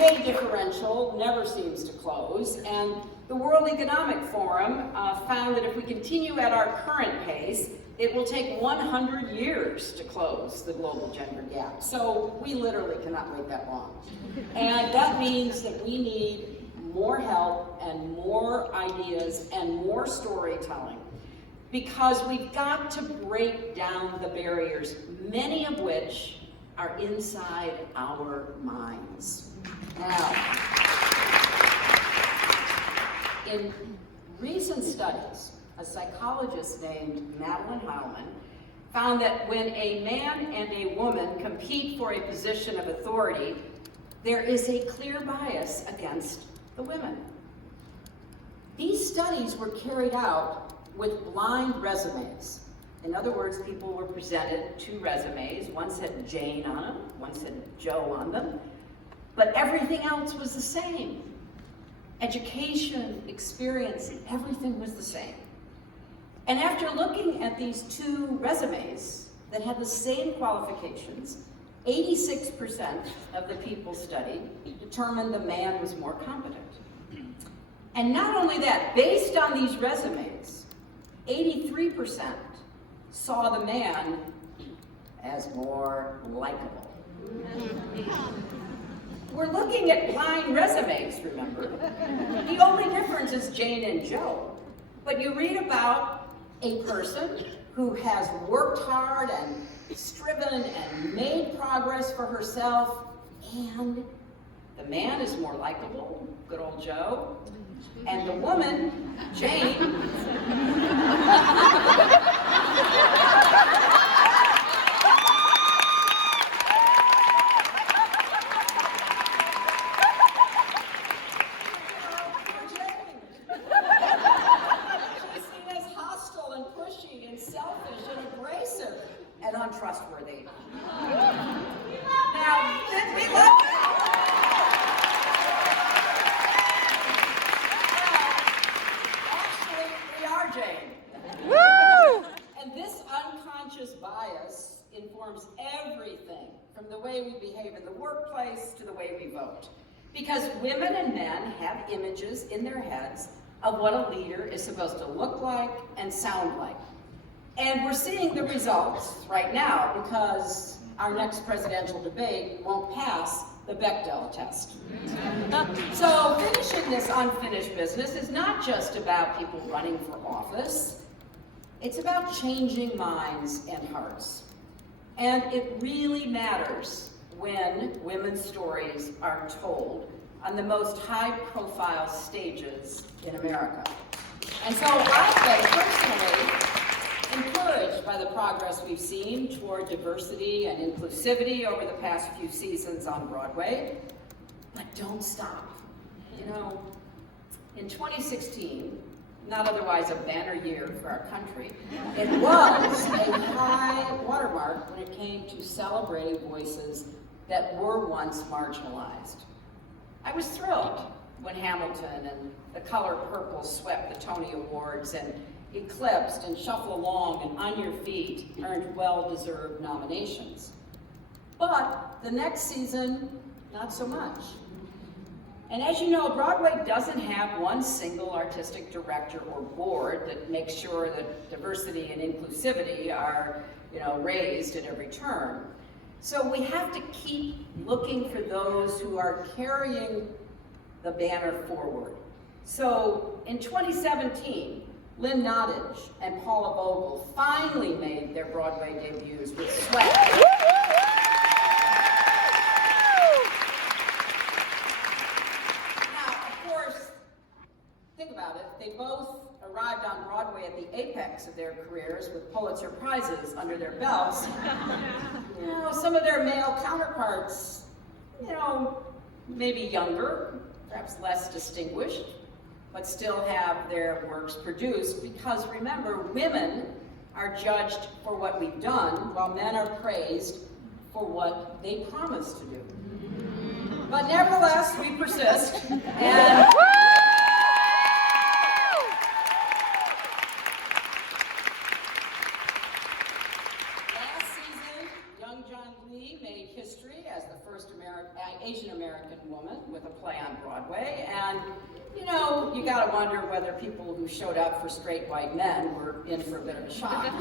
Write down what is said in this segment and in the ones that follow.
pay differential never seems to close, and the World Economic Forum found that if we continue at our current pace, it will take 100 years to close the global gender gap. So we literally cannot wait that long. And that means that we need more help and more ideas and more storytelling, because we've got to break down the barriers, many of which are inside our minds. Now, in recent studies, a psychologist named Madeline Heilman found that when a man and a woman compete for a position of authority, there is a clear bias against the women. These studies were carried out with blind resumes. In other words, people were presented 2 resumes. One said Jane on them, one said Joe on them, but everything else was the same. Education, experience, everything was the same. And after looking at these 2 resumes that had the same qualifications, 86% of the people studied determined the man was more competent. And not only that, based on these resumes, 83% saw the man as more likable. We're looking at blind resumes, remember? The only difference is Jane and Joe. But you read about a person who has worked hard and striven and made progress for herself, and the man is more likable, good old Joe, and the woman, Jane, and untrustworthy. Now, we love actually, we are Jane. Woo! And this unconscious bias informs everything from the way we behave in the workplace to the way we vote. Because women and men have images in their heads of what a leader is supposed to look like and sound like. And we're seeing the results right now, because our next presidential debate won't pass the Bechdel test. So finishing this unfinished business is not just about people running for office. It's about changing minds and hearts. And it really matters when women's stories are told on the most high-profile stages in America. And so I've been personally encouraged by the progress we've seen toward diversity and inclusivity over the past few seasons on Broadway, but don't stop. You know, in 2016, not otherwise a banner year for our country, it was a high watermark when it came to celebrating voices that were once marginalized. I was thrilled when Hamilton and The Color Purple swept the Tony Awards, and Eclipsed and Shuffle Along and On Your Feet earned well-deserved nominations. But the next season, not so much. And as you know, Broadway doesn't have one single artistic director or board that makes sure that diversity and inclusivity are, raised at every turn. So we have to keep looking for those who are carrying the banner forward. So in 2017, Lynn Nottage and Paula Vogel finally made their Broadway debuts with Sweat. Now, of course, think about it, they both arrived on Broadway at the apex of their careers with Pulitzer Prizes under their belts. Some of their male counterparts, maybe younger, perhaps less distinguished, but still have their works produced, because remember, women are judged for what we've done, while men are praised for what they promise to do. But nevertheless, we persist, and last season, young John Lee made history as the first Asian American woman with a play on Broadway, and you know, you gotta wonder whether people who showed up for straight white men were in for a bit of a shock.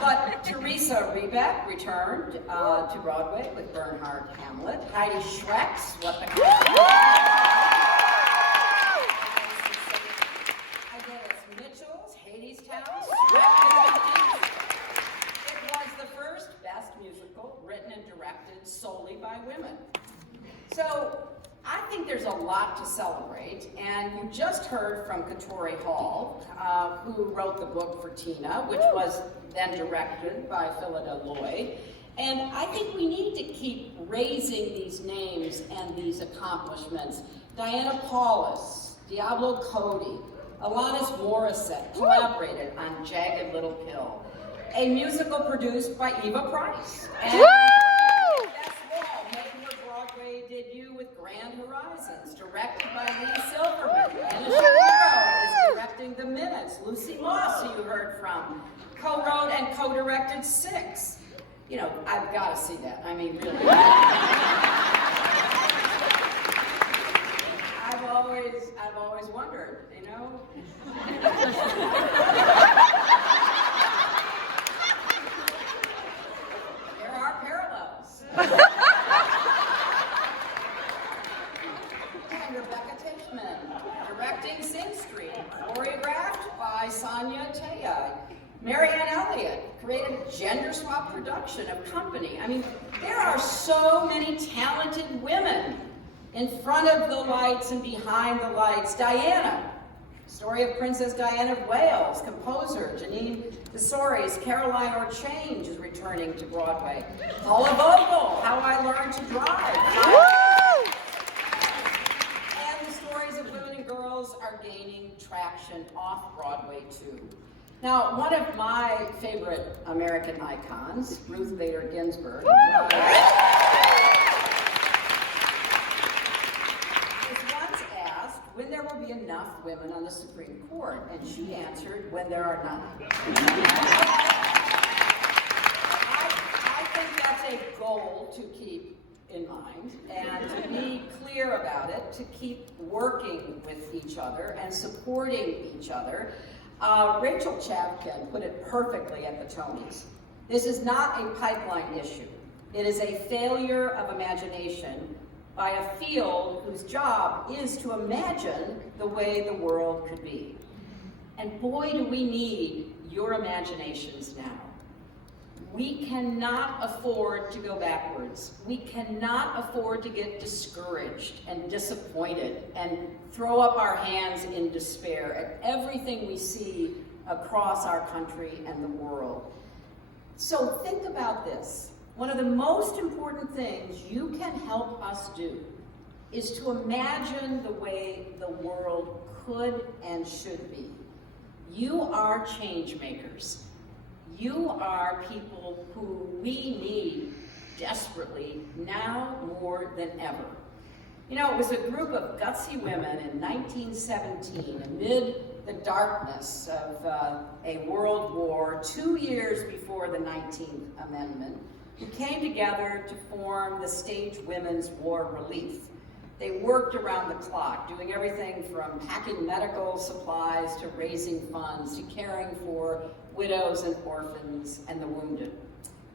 But Teresa Rebeck returned to Broadway with Bernhardt Hamlet. Heidi Schreck's What the Isaiah Mitchell's Hadestown. It was the first best musical written and directed solely by women. So I think there's a lot to celebrate, and you just heard from Katori Hall, who wrote the book for Tina, which was then directed by Phyllida Lloyd. And I think we need to keep raising these names and these accomplishments. Diana Paulus, Diablo Cody, Alanis Morissette collaborated on Jagged Little Pill, a musical produced by Eva Price. And debut with Grand Horizons, directed by Lee Silverman. Anna Shapiro is directing The Minutes. Lucy Moss, who you heard from, co-wrote and co-directed Six. You know, I've got to see that. I mean, really. I've always wondered, you know. There are parallels. Directing Sing Street, choreographed by Sonya, Tayeh. Marianne Elliott created a gender swap production of Company. I mean, there are so many talented women in front of the lights and behind the lights. Diana, story of Princess Diana of Wales, composer Janine DeSoris. Caroline Orchange is returning to Broadway. Paula Vogel, How I Learned to Drive. Girls are gaining traction off Broadway too. Now, one of my favorite American icons, Ruth Bader Ginsburg, was once asked when there will be enough women on the Supreme Court, and she answered, when there are none. I think that's a goal to keep in mind, and to be clear about it, to keep working with each other and supporting each other. Rachel Chapkin put it perfectly at the Tonys. This is not a pipeline issue. It is a failure of imagination by a field whose job is to imagine the way the world could be. And boy, do we need your imaginations now. We cannot afford to go backwards. We cannot afford to get discouraged and disappointed and throw up our hands in despair at everything we see across our country and the world. So think about this. One of the most important things you can help us do is to imagine the way the world could and should be. You are change makers. You are people who we need desperately now more than ever. You know, it was a group of gutsy women in 1917 amid the darkness of a world war 2 years before the 19th Amendment who came together to form the Stage Women's War Relief. They worked around the clock, doing everything from packing medical supplies to raising funds to caring for widows and orphans and the wounded.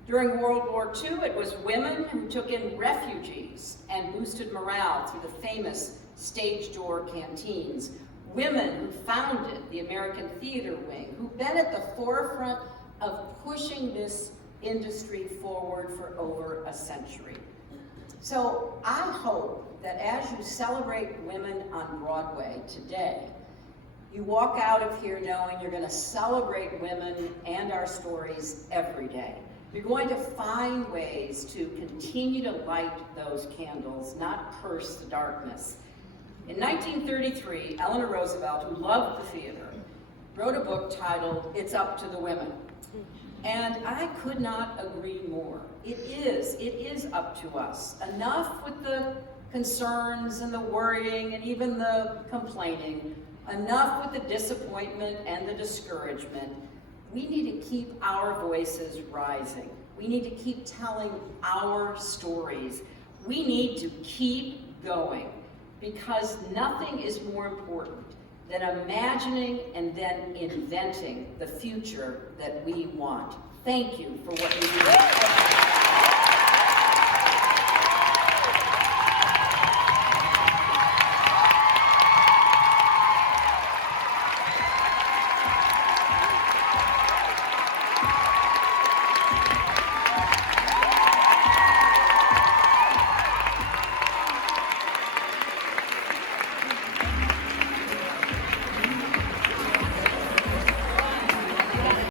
During World War II, it was women who took in refugees and boosted morale through the famous stage door canteens. Women who founded the American Theater Wing, who've been at the forefront of pushing this industry forward for over a century. So I hope that as you celebrate women on Broadway today, you walk out of here knowing you're going to celebrate women and our stories every day. You're going to find ways to continue to light those candles, not curse the darkness. In 1933, Eleanor Roosevelt, who loved the theater, wrote a book titled It's Up to the Women. And I could not agree more. It is up to us. Enough with the concerns and the worrying and even the complaining. Enough with the disappointment and the discouragement. We need to keep our voices rising. We need to keep telling our stories. We need to keep going, because nothing is more important than imagining and then inventing the future that we want. Thank you for what you do.